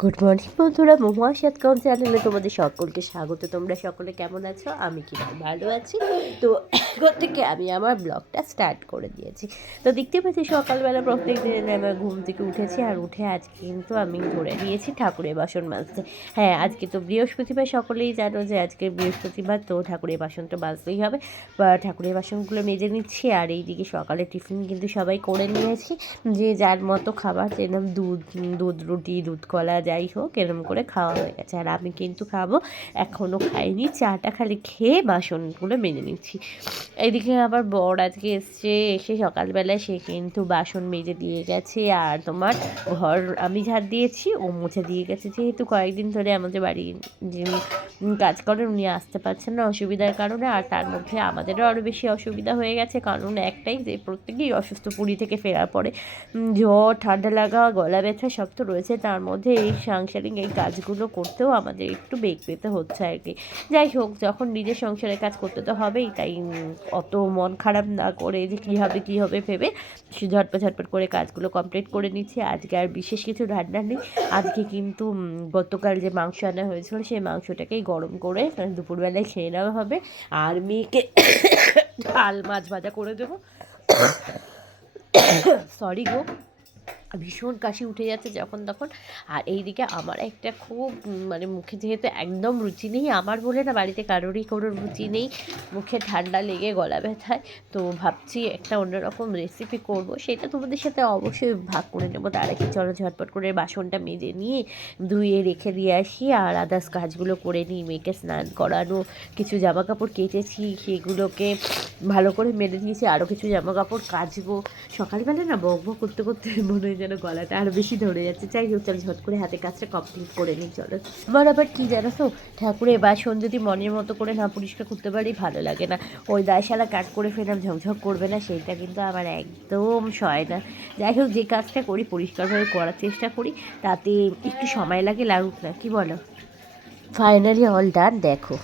Good morning বন্ধুরা, মহুয়া সাতকাউন চ্যানেলে তোমাদের সকলকে স্বাগত। তোমরা সকলে কেমন আছো? আমি কি ভালো আছি। তো এখন থেকে আমি আমার ব্লগটা স্টার্ট করে দিয়েছি। তো দেখতে পাচ্ছি সকালবেলা প্রত্যেক দিন আমার ঘুম থেকে উঠেছি, আর উঠে আজকে কিন্তু আমি ধরে নিয়েছি ঠাকুরের বাসন মাজতে। হ্যাঁ, আজকে তো বৃহস্পতিবার, সকলেই জানো যে আজকে বৃহস্পতিবার, তো ঠাকুরের বাসন তো মাজতেই হবে। বা ঠাকুরের বাসনগুলো মেজে নিচ্ছি, আর এইদিকে সকালে টিফিন কিন্তু সবাই করে নিয়েছি, যে যার মতো খাবার, যেরকম দুধ রুটি, দুধ কলা, যাই হোক এরকম করে খাওয়া হয়ে গেছে। আর আমি কিন্তু খাবো, এখনও খাইনি, চাটা খালি খেয়ে বাসনগুলো মেজে নিচ্ছি। এইদিকে আবার বর আজকে এসে সকালবেলায় সে কিন্তু বাসন মেজে দিয়ে গেছে, আর তোমার ঘর আমি ঝাড় দিয়েছি, ও মুছে দিয়ে গেছে। যেহেতু কয়েকদিন ধরে আমাদের বাড়ি যিনি কাজ করেন উনি আসতে পারছেন না অসুবিধার কারণে, আর তার মধ্যে আমাদেরও আরও বেশি অসুবিধা হয়ে গেছে, কারণ একটাই যে প্রত্যেকেই অসুস্থ পুরী থেকে ফেরার পরে জ্বর, ঠান্ডা লাগা, গলা ব্যথা সব তো রয়েছে। তার মধ্যে এই সাংসারিক এই কাজগুলো করতেও আমাদের একটু বেগ পেতে হচ্ছে আর কি। যাই হোক, যখন নিজের সংসারের কাজ করতে তো হবেই, তাই অত মন খারাপ না করে যে কী হবে ভেবে ঝটপট করে কাজগুলো কমপ্লিট করে নিচ্ছি। আজকে আর বিশেষ কিছু রান্না নেই। আজকে কিন্তু গতকাল যে মাংস আনা হয়েছিল সেই মাংসটাকেই গরম করে দুপুরবেলায় খেয়ে নেওয়া হবে, আর মেয়েকে ডাল মাছ ভাজা করে দেবো। সরি গো, ভীষণ কাশি উঠে যাচ্ছে যখন তখন। আর এইদিকে আমার একটা খুব মানে মুখে যেহেতু একদম রুচি নেই, আমার বলে না, বাড়িতে কারোরই কোনো রুচি নেই, মুখে ঠান্ডা লেগে গলা ব্যথায়, তো ভাবছি একটা অন্যরকম রেসিপি করব, সেটা তোমাদের সাথে অবশ্যই ভাগ করে নেবো। তার আগে চলো ঝটপট করে বাসনটা মেজে নিয়ে ধুয়ে রেখে দিয়ে আসি, আর আদার্স কাজগুলো করে নিই। মেয়েকে স্নান করানো, কিছু জামা কাপড় কেচেছি সেগুলোকে ভালো করে মেলে নিয়েছি, আরও কিছু জামা কাপড় কাচবো। সকালবেলা না বক বক করতে করতে মনে হয় যেন গলাটা আরও বেশি ধরে যাচ্ছে। যাই হোক, চলো ঝট করে হাতে কাজটা কমপ্লিট করে নিই। চলো, আমার আবার কী জানো তো, ঠাকুরের বাসন যদি মনের মতো করে না পরিষ্কার করতে পারি ভালো লাগে না। ওই দায়শালা কাজ করে ফেরাম, ঝকঝক করবে না, সেইটা কিন্তু আমার একদম সয় না। যাই হোক, যে কাজটা করি পরিষ্কারভাবে করার চেষ্টা করি, তাতে একটু সময় লাগে, লাগুক না, কি বলো? Finally all done. দেখো,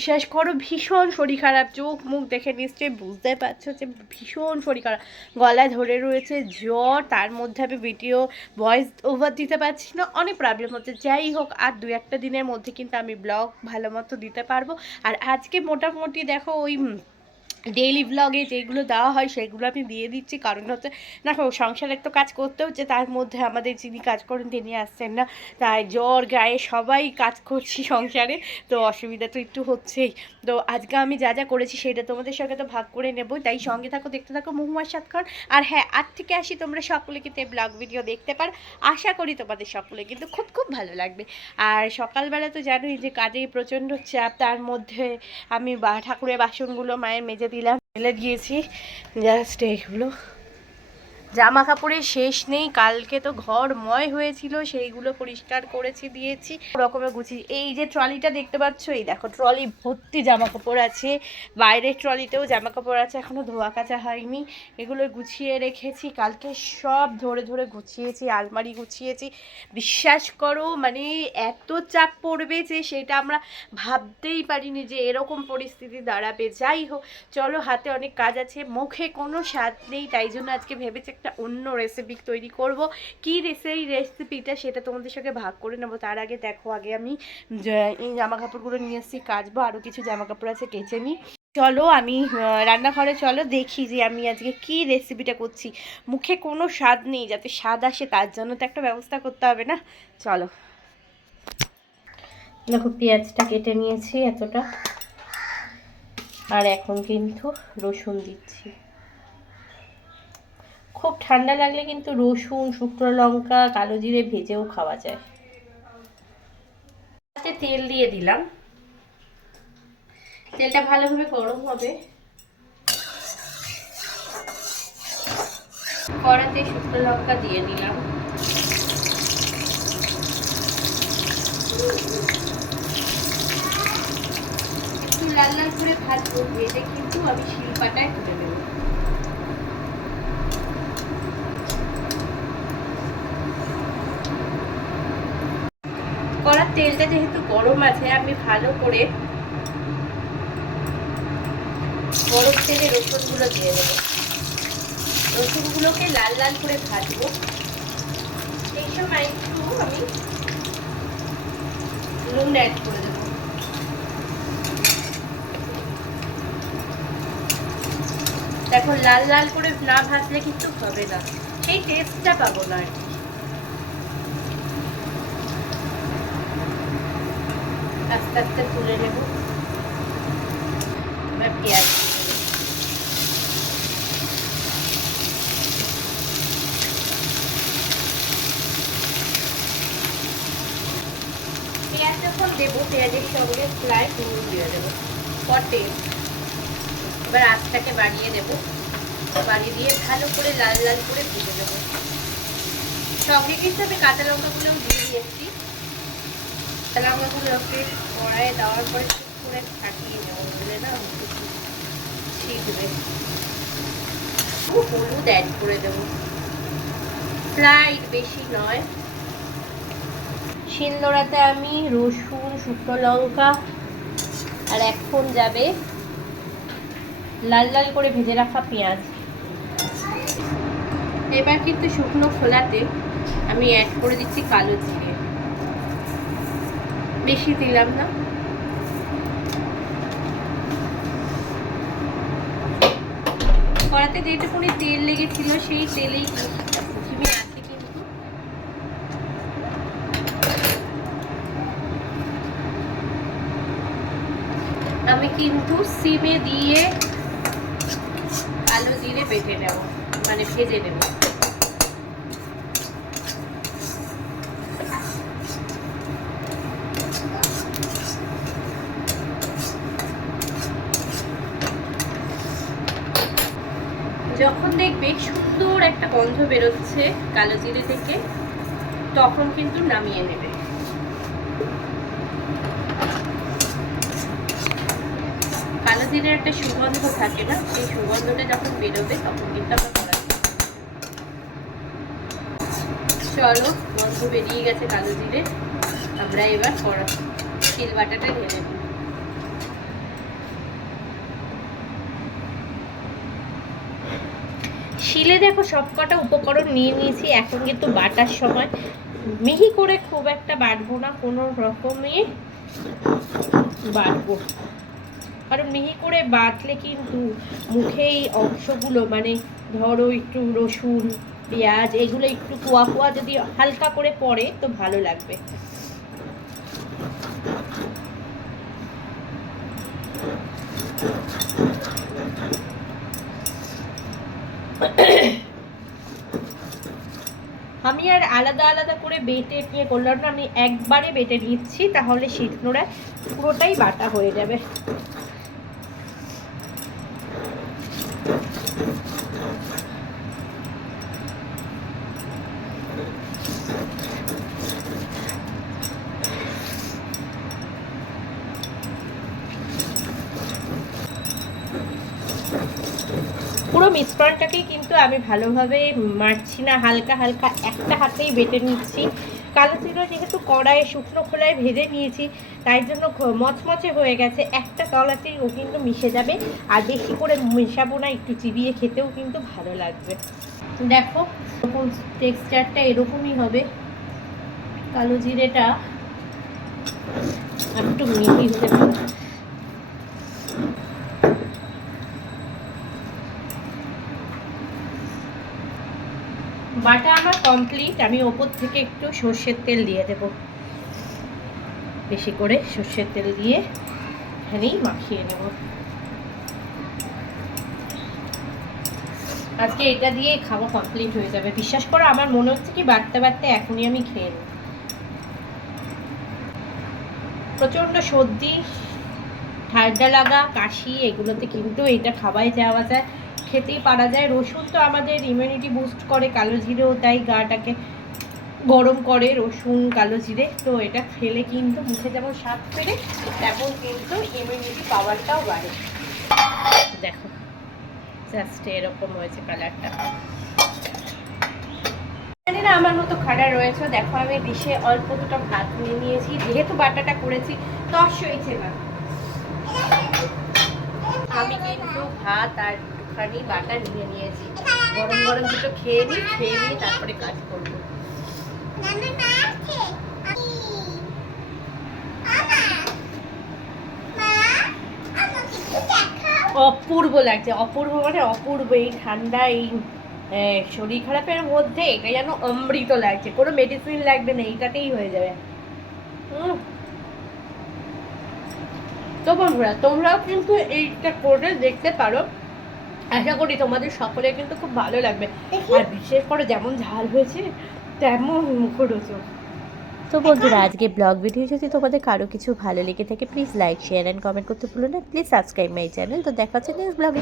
বিশ্বাস করো, ভীষণ শরীর খারাপ। চোখ মুখ দেখে নিশ্চয়ই বুঝতে পারছো যে ভীষণ শরীর খারাপ, গলায় ধরে রয়েছে জ্বর, তার মধ্যে আমি ভিডিও ভয়েস ওভার দিতে পারছি না, অনেক প্রবলেম হচ্ছে। যাই হোক, আর দু একটা দিনের মধ্যে কিন্তু আমি ব্লগ ভালো মতো দিতে পারবো। আর আজকে মোটামুটি দেখো, ওই ডেইলি ব্লগে যেগুলো দেওয়া হয় সেগুলো আমি দিয়ে দিচ্ছি, কারণ হচ্ছে দেখো সংসারের তো কাজ করতে হচ্ছে, তার মধ্যে আমাদের যিনি কাজ করেন তিনি আসছেন না, তাই জ্বর গায়ে সবাই কাজ করছি সংসারে, তো অসুবিধা তো একটু হচ্ছেই। তো আজকে আমি যা যা করেছি সেটা তোমাদের সঙ্গে তো ভাগ করে নেবো, তাই সঙ্গে থাকো, দেখতে থাকো মহুয়ার সাতক্ষণ। আর হ্যাঁ, আজ থেকে আসি, তোমরা সকলে কিন্তু এই ব্লগ ভিডিও দেখতে পারো, আশা করি তোমাদের সকলে কিন্তু খুব খুব ভালো লাগবে। আর সকালবেলা তো জানোই যে কাজেই প্রচণ্ড চাপ, তার মধ্যে আমি ঠাকুরের বাসনগুলো মায়ের মেজে দিলাম, ফেলে দিয়েছি। জাস্ট এগুলো জামা কাপড়ের শেষ নেই, কালকে তো ঘরময় হয়েছিল, সেইগুলো পরিষ্কার করেছি, দিয়েছি রকমের গুছিয়ে। এই যে ট্রলিটা দেখতে পাচ্ছ, এই দেখো ট্রলি ভর্তি জামা কাপড় আছে, বাইরের ট্রলিতেও জামা কাপড় আছে, এখনও ধোয়া কাচা হয়নি, এগুলো গুছিয়ে রেখেছি। কালকে সব ধরে ধরে গুছিয়েছি, আলমারি গুছিয়েছি। বিশ্বাস করো, মানে এত চাপ পড়বে যে সেটা আমরা ভাবতেই পারিনি যে এরকম পরিস্থিতি দাঁড়াবে। যাই হোক, চলো, হাতে অনেক কাজ আছে, মুখে কোনো স্বাদ নেই, তাই জন্য আজকে ভেবেছি একটা অন্য রেসিপি তৈরি করব। কী এই রেসিপিটা সেটা তোমাদের সঙ্গে ভাগ করে নেবো। তার আগে দেখো, আগে আমি এই জামা কাপড়গুলো নিয়ে এসেছি, কাচবো, আরও কিছু জামা কাপড় আছে কেচে নিই। চলো, আমি রান্নাঘরে চলো, দেখি যে আমি আজকে কি রেসিপিটা করছি। মুখে কোনো স্বাদ নেই, যাতে স্বাদ আসে তার জন্য তো একটা ব্যবস্থা করতে হবে না। চলো, দেখো পেঁয়াজটা কেটে নিয়েছি এতটা, আর এখন কিন্তু রসুন দিচ্ছি। খুব ঠান্ডা লাগলে কিন্তু রসুন, শুকনো লঙ্কা, কালো জিরে ভেজেও খাওয়া যায়। তেল দিয়ে দিলাম, তেলটা ভালোভাবে গরম হবে। কড়াতে শুকনো লঙ্কা দিয়ে দিলাম, একটু লাল লাল করে ভাজবো, ভেজে কিন্তু আমি শিলপাটায় তুলে দেবো। কড়ার তেলটা যেহেতু গরম আছে, আমি ভালো করে গরম তেলে রসুনগুলো দিয়ে দেবো। রসুনগুলোকে লাল লাল করে ভাজবো। এই সময় একটু আমি নুন অ্যাড করে দেবো। দেখো লাল লাল করে না ভাজলে কিন্তু হবে না, সেই টেস্টটা পাবো না। আস্তে আস্তে তুলে নেব। এবার পেঁয়াজ যখন দেবো পেঁয়াজের সঙ্গে ফ্রাই নুন দিয়ে দেবো পটে। এবার আঁচটাকে বাড়িয়ে দেবো, বাড়িয়ে দিয়ে ভালো করে লাল লাল করে ভেজে দেবো। সঙ্গে কিন্তু আমি কাঁচা লঙ্কাগুলোও দিয়ে দিয়েছি। কাঁচা লঙ্কাগুলোকে কড়াইয়ে দেওয়ার পরে ঠিক করে ফাটিয়ে নেবো, বলে না ছিটবে। হলুদ অ্যাড করে দেবো, ফ্রাইড বেশি নয়। শিলনোড়াতে আমি রসুন, শুকনো লঙ্কা আর এখন যাবে লাল লাল করে ভেজে রাখা পেঁয়াজ। এবার কিন্তু শুকনো খোলাতে আমি অ্যাড করে দিচ্ছি কালো জিরে, বেশি দিলাম না। কড়াতে যেটুকুনি তেল লেগেছিল সেই তেলেই কুচুমি আছে কিন্তু। আমি কিন্তু সিমে দিয়ে কালো জিরে বেটে নেব, মানে ভেজে নেব। যখন দেখবে সুন্দর একটা গন্ধ বেরোচ্ছে কালো জিরে থেকে, তখন কিন্তু নামিয়ে নেবে। কালো জিরের একটা সুগন্ধ থাকে না, সেই সুগন্ধটা যখন বেরোবে তখন কিন্তু আমরা করা। চলো, গন্ধ বেরিয়ে গেছে কালো জিরে। আমরা এবার শিল বাটাটা ঢেলে নেব। শিলে দেখো সবকটা উপকরণ নিয়ে নিয়েছি। এখন কিন্তু বাটার সময় মিহি করে খুব একটা বাটবো না, কোনো রকমই বাটবো, কারণ মিহি করে বাটলে কিন্তু মুখেই অংশগুলো, মানে ধরো একটু রসুন, পেঁয়াজ এগুলো একটু কোয়া কোয়া যদি হালকা করে পড়ে তো ভালো লাগবে। আমি আর আলাদা আলাদা করে বেটে নিয়ে করলাম না, আমি একবারে বেটে নিচ্ছি, তাহলে শিলনোড়ায় পুরোটাই বাটা হয়ে যাবে। পুরো মিশ্রণটাকেই কিন্তু আমি ভালোভাবে মারছি না, হালকা হালকা একটা হাতেই বেটে নিচ্ছি। কালো জিরা যেহেতু কড়াইয়ে শুকনো খোলায় ভেজে নিয়েছি, তাই জন্য মচমচে হয়ে গেছে। একটা তলাতেই ও কিন্তু মিশে যাবে, আর বেশি করে মেশাবো না, একটু চিবিয়ে খেতেও কিন্তু ভালো লাগবে। দেখো টেক্সচারটা এরকমই হবে। কালো জিরেটা একটু মিহি হতে পারে। বাটা আমার কমপ্লিট। আমি ওপর থেকে একটু সর্ষের তেল দিয়ে দেব, বেশি করে সর্ষের তেল দিয়ে এখানেই মাখিয়ে নেব। আজকে এটা দিয়ে খাওয়া কমপ্লিট হয়ে যাবে, বিশ্বাস করো। আমার মনে হচ্ছে কি বাড়তে বাড়তে এখনই আমি খেয়ে নেব। প্রচণ্ড সর্দি, ঠান্ডা লাগা, কাশি এগুলোতে কিন্তু এটা খাওয়াই যাওয়া যায়, খেতেই পারা যায়। রসুন তো আমাদের ইমিউনিটি বুস্ট করে, কালো জিরেও তাই গাটাকে গরম করে রসুন, কালো জিরে। তো এটা খেলে কিন্তু মুখে যেমন স্বাদ ফেরে, তেমন কিন্তু ইমিউনিটি পাওয়ারটাও বাড়ে। দেখো জাস্ট এরকম হয়েছে কালারটা। জানি না আমার মতো খাড়া রয়েছে। দেখো আমি ডিশে অল্প দুটো ভাত নিয়ে নিয়েছি, যেহেতু বাটাটা করেছি তস হয়েছে না। আমি কিন্তু ভাত আর একটুখানি বাটা নিয়ে নিয়েছি, গরম গরম দুটো খেয়ে নিয়ে তারপরে কাজ করবো। অপূর্ব লাগছে, অপূর্ব মানে অপূর্ব। এই ঠান্ডা, এই শরীর খারাপের মধ্যে এটা যেন অমৃত লাগছে, কোনো মেডিসিন লাগবে না, এইটাতেই হয়ে যাবে। তো বন্ধুরা, তোমরাও কিন্তু এইটা করে দেখতে পারো, আশা করি তোমাদের সকলের কিন্তু খুব ভালো লাগবে। আর বিশেষ করে যেমন ঝাল হয়েছে তেমন মুখরোচক। তো বন্ধুরা, আজকে ব্লগ ভিডিও যদি তোমাদের কারো কিছু ভালো লেগে থাকে, please like, share and comment করতে ভুলো না। Please subscribe my channel. তো দেখা হচ্ছে নেক্সট ব্লগে।